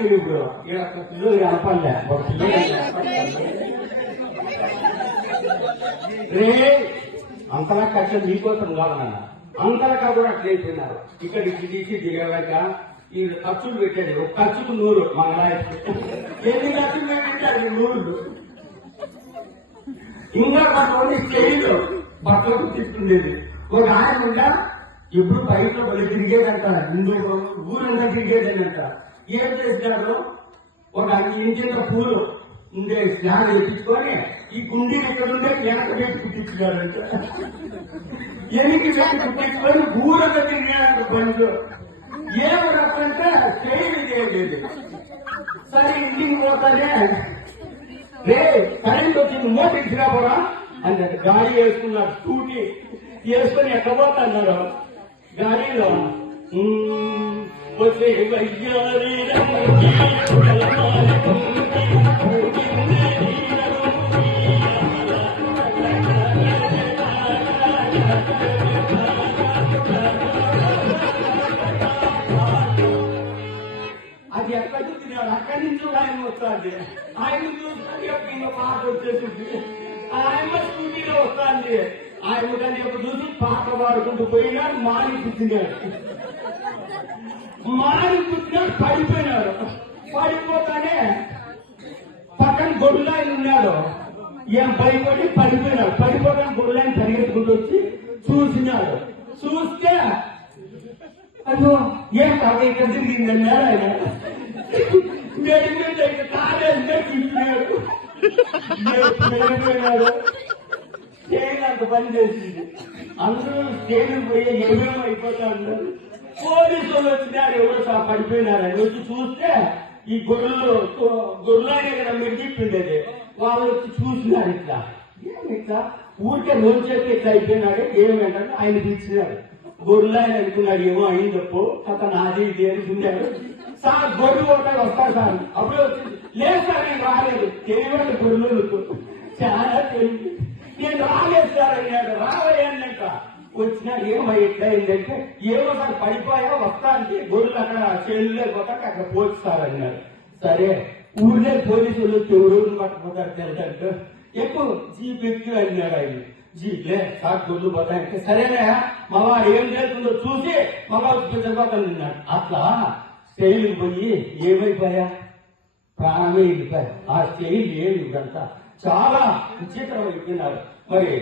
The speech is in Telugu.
మీరు ఇప్పుడు పిల్లలు కనపడలే రే అంతలా ఖర్చు మీకోసం కాదన్న అంతలకా కూడా అట్లా అయిపోయినారు. ఇక్కడికి తీసి దిగలేక ఈ ఖర్చులు పెట్టాడు. ఒక ఖర్చుకు 100 మన ఎన్ని ఖర్చులు పెట్టింటారు 100. ఇంకా కొంతమంది స్టేజ్లో బట్టలకు తీసుకునేది. ఒక ఆయన ఇంకా ఇప్పుడు బయట బలి తిరిగేదంట, ఊరంతా తిరిగేదంట. ఏం చేసినాడు, ఒక ఇంటింత పూలు ఉండే స్నానం వేయించుకొని ఈ గుండీని ఎక్కడుండే వెనక పెట్టి కుట్టించినాడంట. ఎనికి పెట్టి కుట్టించుకొని ఊరంతా తిరిగాడు బండ్లు. ఏం రకంటే స్టేజ్ చేయలేదు. సరే ఇంటికి పోతానే రే కరెంట్ వచ్చింది మోటార్ రాబోరా అన్నట్టు గాలి వేసుకున్నాడు. స్కూటీ వేసుకొని ఎక్కడ పోతాన్నారు గాలిలో వచ్చే అది ఎక్కడ చూసినాడు. అక్కడి నుంచి ఆయన వస్తుంది. ఆయన చూసుకొని ఇంకా పాట వచ్చేసింది. ఆయన స్కూటీలో వస్తుంది. ఆయన కానీ ఒక చూసి పాట పాడుకుంటూ పోయినాడు. మాని పుట్టినాడు. పడిపోయినాడు. పడిపోతానే పక్కన గొడ్డులాయన ఉన్నాడు. ఏం భయపడి పడిపోయినాడు. పడిపోతాను గొడ్డులాయన పరిగెత్తుకుంటూ వచ్చి చూసినాడు. చూస్తే అయ్యో ఏం కాదు ఇక్కడ తిరిగిందన్నాడు. ఆయన కాలేజీపోయినాడు. స్టేజ్ అంత పని చేసింది. అందరూ స్టేజ్ పోయి ఏమేమో అయిపోతా ఉన్నారు. పోలీసు వాళ్ళు వచ్చినారు. ఎవరు పడిపోయినారని వచ్చి చూస్తే ఈ గొర్రెలనే కదా మీరు చెప్పిండేది. వాళ్ళు వచ్చి చూసినారు. ఇట్లా ఏమి ఇట్లా ఊరికే రోజు చెప్పి ఇట్లా అయిపోయినాడు. ఏమేంటంటే ఆయన పిలిచినాడు. గొర్రెలైన అనుకున్నాడు ఏమో అయిందప్పు అతను నాది ఇది అనుకున్నాడు. సార్ గొర్రెలు కొట్టాలి వస్తారు సార్. అప్పుడే వచ్చింది. లేదు సార్ నేను రాలేదు. తెలియదు గొర్రెలు చాలా తెలియదు. నేను రాలేదు సార్ అన్నాడు. రావయ్యాక వచ్చినా ఏమో ఎట్లయిందంటే ఏమో సార్ పడిపోయా వస్తా అంటే గొర్రెలు అక్కడ చేనులు లేకపోతే అక్కడ పోస్తారన్నాడు. సరే ఊళ్ళో పోలీసులు ఎవరు పట్టుకుంటారు తెలుసంటే ఎక్కువ జీప్ ఎక్కి అన్నాడు. ఆయన జీప్లే సార్ గొర్రెలు పోతాయంటే సరేనే మగ ఏం చేస్తుందో చూసి మగ పెద్దపోతాన్నాడు. అట్లా స్టైల్ పోయి ఏమైపోయా ప్రాణమే వెళ్ళిపోయా. ఆ స్టైల్ ఏమి ఇదంతా చాలా విచిత్రం అయిపోయినారు. మరి